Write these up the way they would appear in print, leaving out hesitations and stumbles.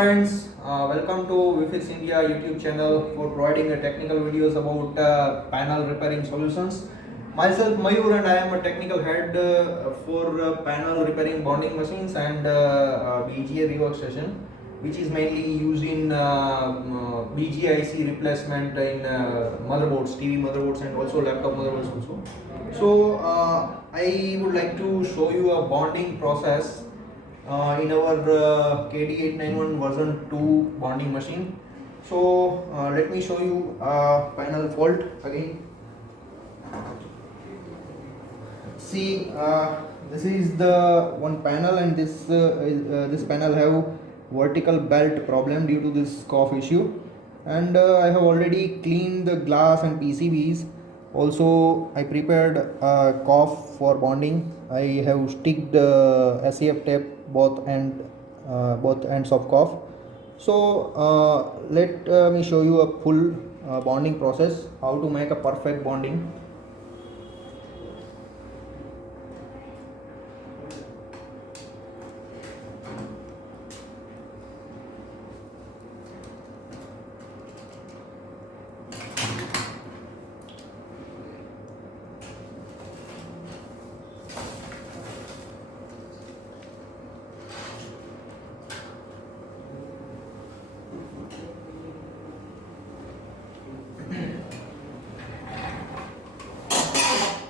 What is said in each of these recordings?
friends, welcome to Wifix India YouTube channel for providing technical videos about panel repairing solutions. Myself Mayur and I am a technical head for panel repairing bonding machines and BGA rework station, which is mainly used in BGA IC replacement in motherboards, TV motherboards and also laptop motherboards also. So I would like to show you a bonding process in our KD891 version 2 bonding machine. So let me show you panel fault again. See, this is the one panel, and this panel have vertical belt problem due to this cough issue, and I have already cleaned the glass and PCBs. Also, I prepared a cough for bonding. I have sticked the SAF tape both ends of cough. So let me show you a full bonding process, how to make a perfect bonding.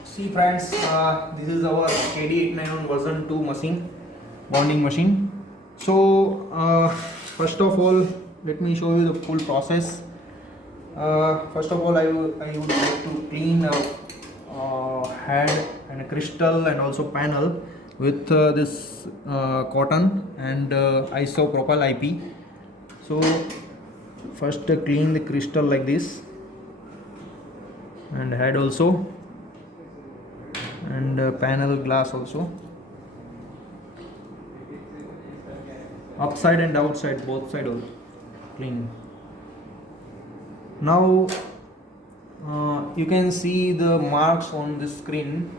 See friends, this is our KD891 version 2 machine, bonding machine. So first of all, let me show you the full process. First of all, I would like to clean head and a crystal and also panel with this cotton and isopropyl IP. So first clean the crystal like this, and head also, and panel glass also, upside and outside, both side also clean. Now you can see the marks on the screen.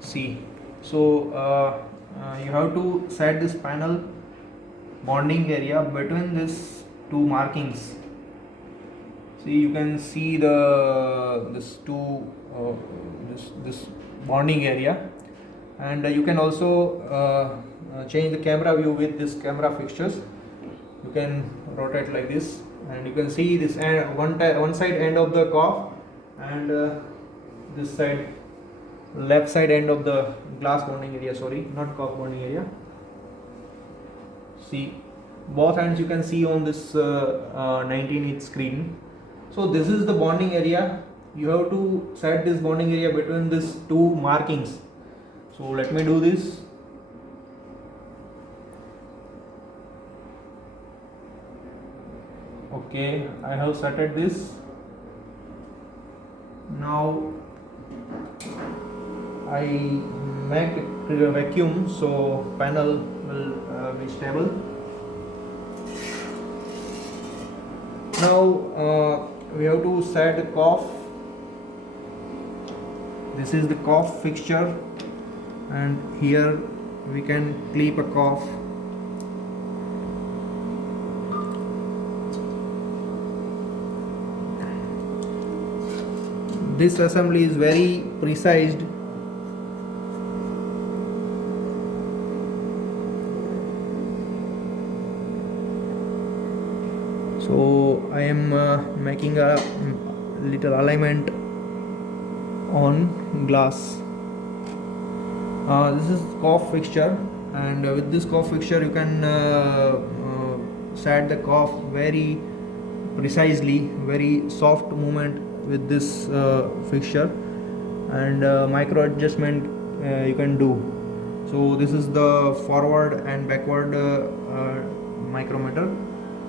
See, so you have to set this panel bonding area between these two markings. See, you can see this bonding area, and you can also change the camera view with this camera fixtures. You can rotate like this, and you can see this one side end of the cough, and this side left side end of the glass bonding area, sorry, not cough bonding area. See, both ends you can see on this 19-inch screen. So this is the bonding area. You have to set this bonding area between these two markings. So let me do this. Okay, I have set this. Now I make a vacuum so panel will be stable. Now we have to set the cough. This is the cough fixture, and here we can clip a cough. This assembly is very precise. So I am making a little alignment on glass. This is cough fixture, and with this cough fixture you can set the cough very precisely, very soft movement with this fixture, and micro adjustment you can do. So this is the forward and backward micrometer.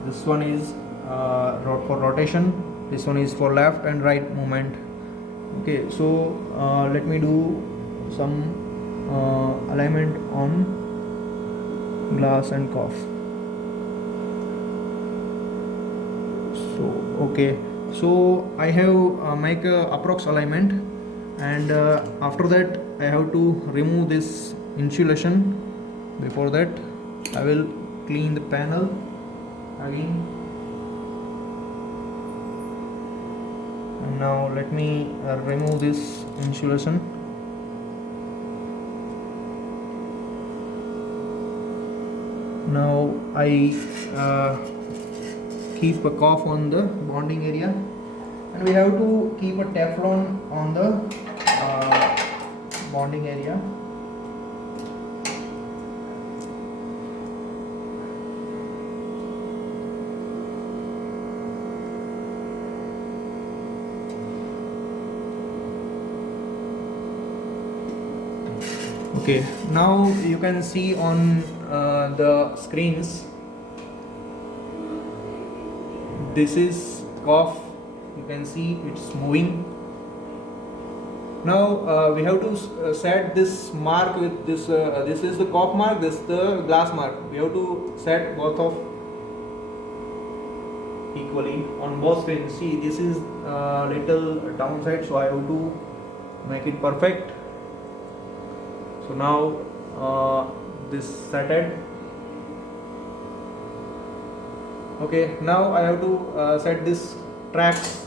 This one is for rotation, this one is for left and right movement. Okay, so let me do some alignment on glass and cough. So okay, so I have make a approx alignment, and after that I have to remove this insulation. Before that I will clean the panel. again. And now let me remove this insulation. Now I keep a cuff on the bonding area, and we have to keep a Teflon on the bonding area. Okay, now you can see on the screens, this is cuff. You can see it's moving. Now we have to set this mark with this. This is the cuff mark. This is the glass mark. We have to set both of equally on both screens. See, this is little downside, so I have to make it perfect. So now this setted. Okay, now I have to set this tracks.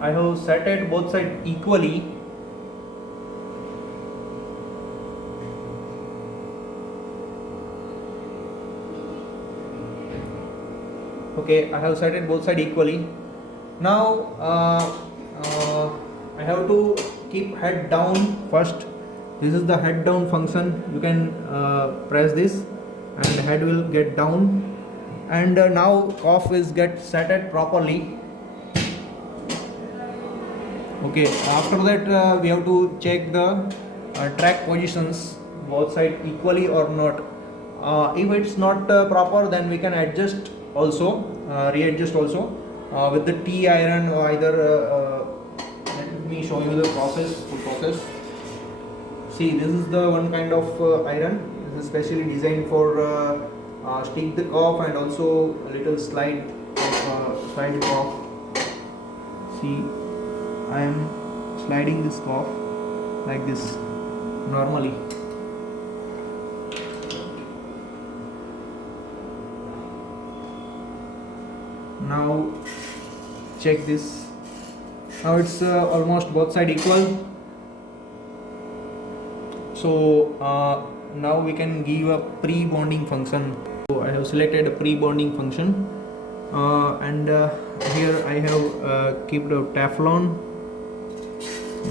I have setted both sides equally. Okay, I have setted both sides equally. Now I have to keep head down first. This is the head down function. You can press this and head will get down, and now cuff is get setted properly. Okay, after that we have to check the track positions both side equally or not. If it's not proper, then we can adjust also, readjust also with the T iron, or either let me show you the process. See, this is the one kind of iron. This is specially designed for stick the cuff and also a little slide cuff. See, I am sliding this cuff like this normally. Now check this. Now it's almost both side equal. So now we can give a pre-bonding function. So I have selected a pre-bonding function, and here I have kept a Teflon.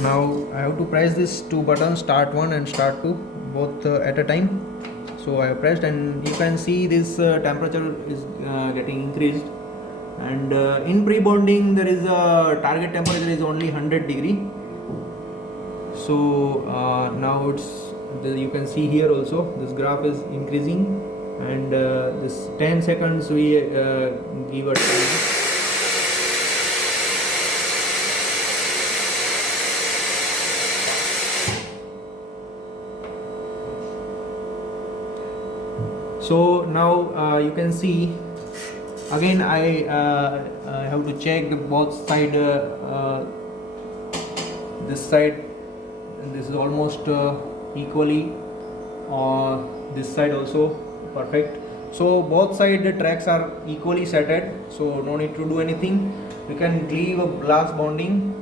Now I have to press these two buttons, start 1 and start 2, both at a time. So I have pressed, and you can see this temperature is getting increased. And in pre-bonding there is a target temperature is only 100 degree. So now you can see here also this graph is increasing, and this 10 seconds we give a time. So now you can see again I have to check both side. This side, and this is almost equally. This side also perfect. So both side the tracks are equally setted, so no need to do anything. You can leave a glass bonding.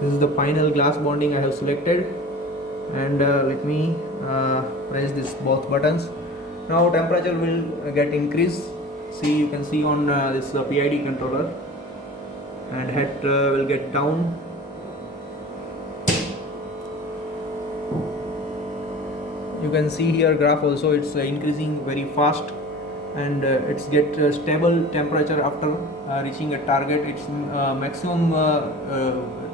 This is the final glass bonding I have selected, and let me press this both buttons. Now temperature will get increased. See, you can see on this PID controller, and head will get down. You can see here graph also, it's increasing very fast, and it's get stable temperature after reaching a target. It's maximum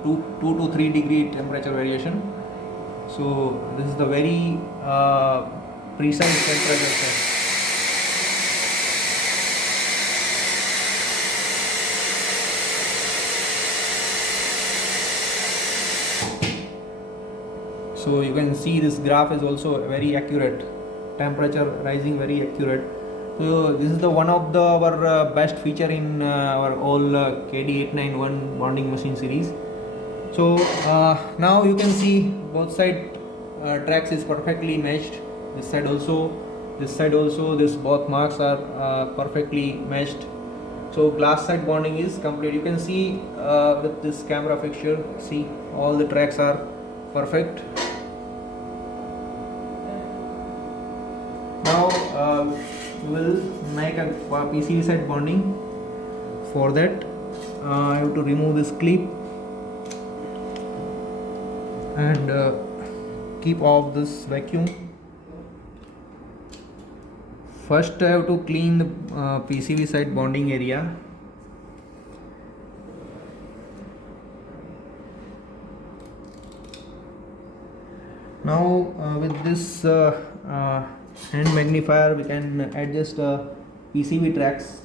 2 to 3 degree temperature variation. So this is the very precise temperature set. So you can see this graph is also very accurate, temperature rising very accurate. So this is the one of our best feature in our all KD891 bonding machine series. So now you can see both side tracks is perfectly matched. This side also, this both marks are perfectly matched. So glass side bonding is complete. You can see with this camera fixture, see all the tracks are perfect. Now we will make a PCB side bonding. For that I have to remove this clip and keep off this vacuum. First I have to clean the PCB side bonding area. Now with this hand magnifier we can adjust PCB tracks.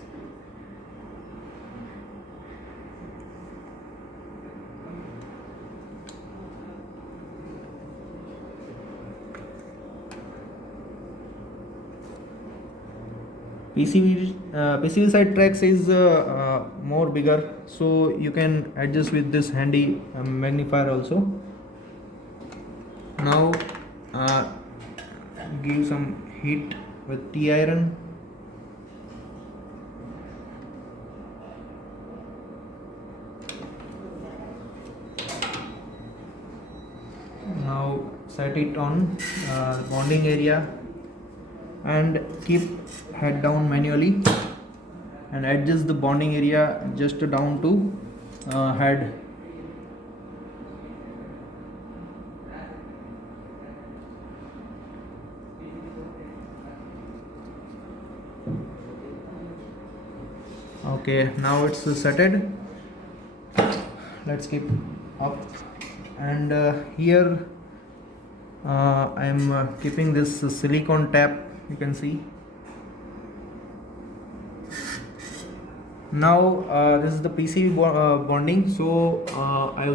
PCB side tracks is more bigger, so you can adjust with this handy magnifier also. Now give some heat with T iron. Now set it on bonding area and keep head down manually and adjust the bonding area just down to head. Okay, now it's setted. Let's keep up, and here I am keeping this silicone tap, you can see. Now this is the PCB bonding, so I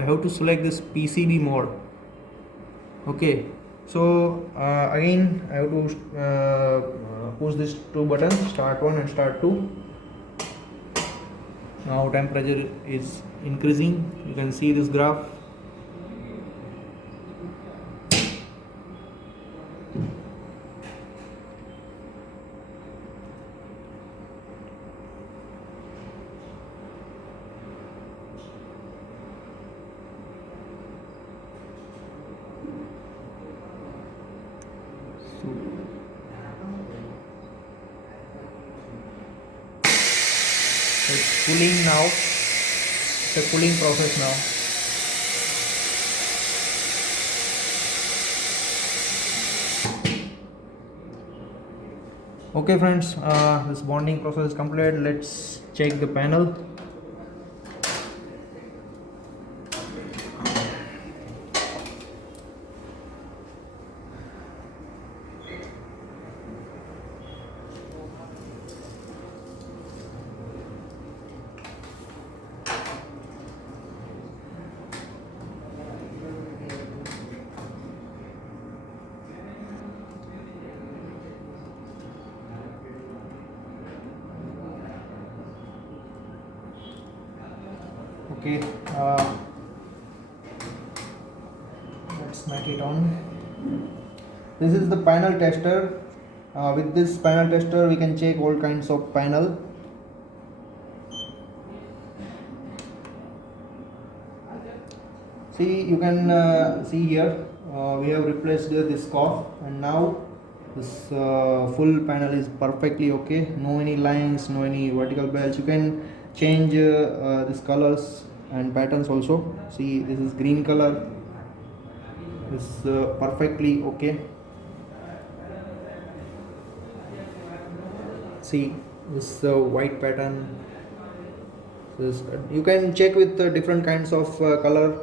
have to select this PCB mode. Okay, so again I have to push these two buttons, start 1 and start 2. Now temperature is increasing, you can see this graph. It's cooling now. It's a cooling process now. Okay friends, this bonding process is complete. Let's check the panel. Okay, let's make it on. This is the panel tester. With this panel tester we can check all kinds of panel. See, you can see here we have replaced this cough, and now this full panel is perfectly okay. No any lines, no any vertical belts. You can change these colors and patterns also. See, this is green color. This is perfectly okay. See, this white pattern. This you can check with different kinds of color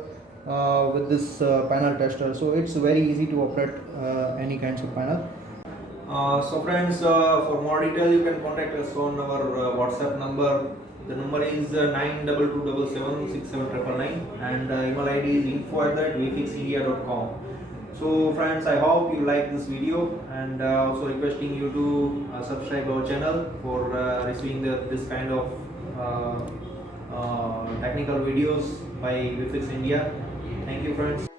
with this panel tester. So it's very easy to operate any kinds of panel. So friends, for more detail you can contact us on our WhatsApp number. The number is 9277767999 and email ID is info@vfixindia.com. So friends, I hope you like this video, and also requesting you to subscribe our channel for receiving this kind of technical videos by Wifix India. Thank you, friends.